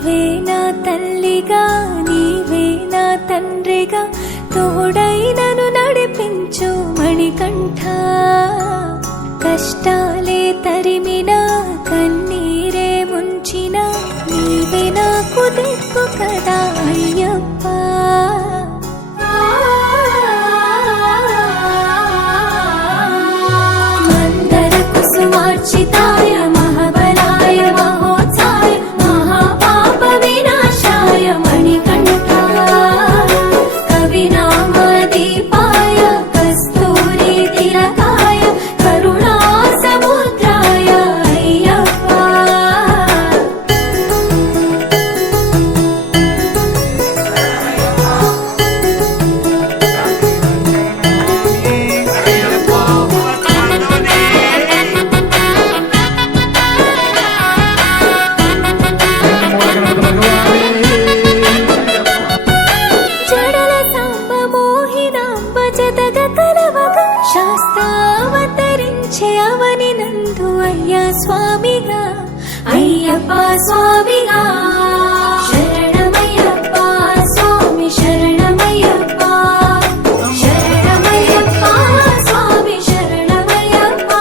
నీవే నా తల్లిగా నీవే నా తండ్రిగా తోడైనను నడిపించు మణికంఠ కష్టాలే తరిమినా కన్నీరే ముంచినా నీవే నాకు దిక్కు కదా అయ్యప్ప మందర కుసుమార్చితాయ మహాబలాయ మహోత్సాయ మహాపాప వినాశాయ మణికంఠ కవినామదీపాయ కస్తూరి తిలకాయ కరుణా సముద్రాయ అయ్యప్ప జడల సాంబ మోహినాంబ జతగ కలవగా శాస్త్రావతరించే అవని నందు అయ్యా స్వామిగా అయ్యప్ప స్వామిగా శరణమయ్యప్ప స్వామి శరణమయ్యప్ప శరణమయ్యప్ప స్వామి శరణమయ్యప్ప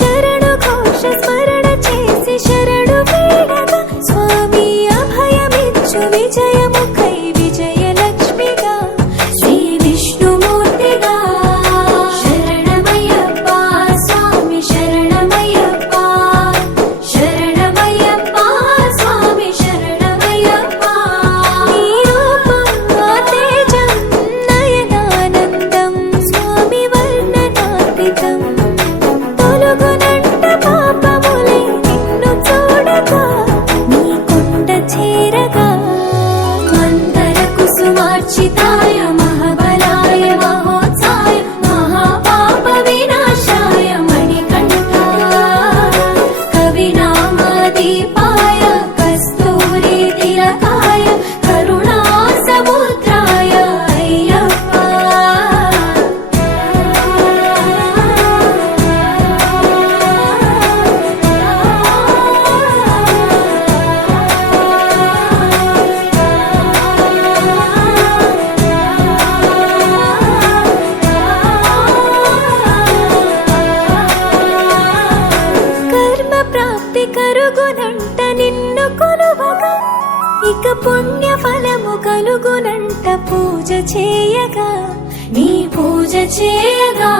శరణు ఘోష స్మరణ చేసి శరణు వేడగా స్వామి అభయమిచ్చు విజయముఖై విజయలక్ష్మిగా శ్రీ విష్ణుమూర్తిగా శరణమయ్యప్ప స్వామి శరణమయ్యప్ప శరణమయ్యప్ప స్వామి శరణమయ్యప్ప నీ రూపం తేజం నయనానందం స్వామి వర్ణనాతీతం తొలగునంట పాపములే నిన్ను చూడగా నీ కొండ చేరగా మందర కుసుమార్చితాయ మహాబలాయ మహోత్సాయ మహాపాప వినాశాయ మణికంఠ కవినామదీపాయ కస్తూరి తిలకాయ కరుణా సముద్రాయ అయ్యప్ప కర్మ ప్రాప్తి కరుగునంట నిన్ను కొలువగా ఇక పుణ్య ఫలము కలుగునంట పూజ చేయగా నీ పూజ చేయగా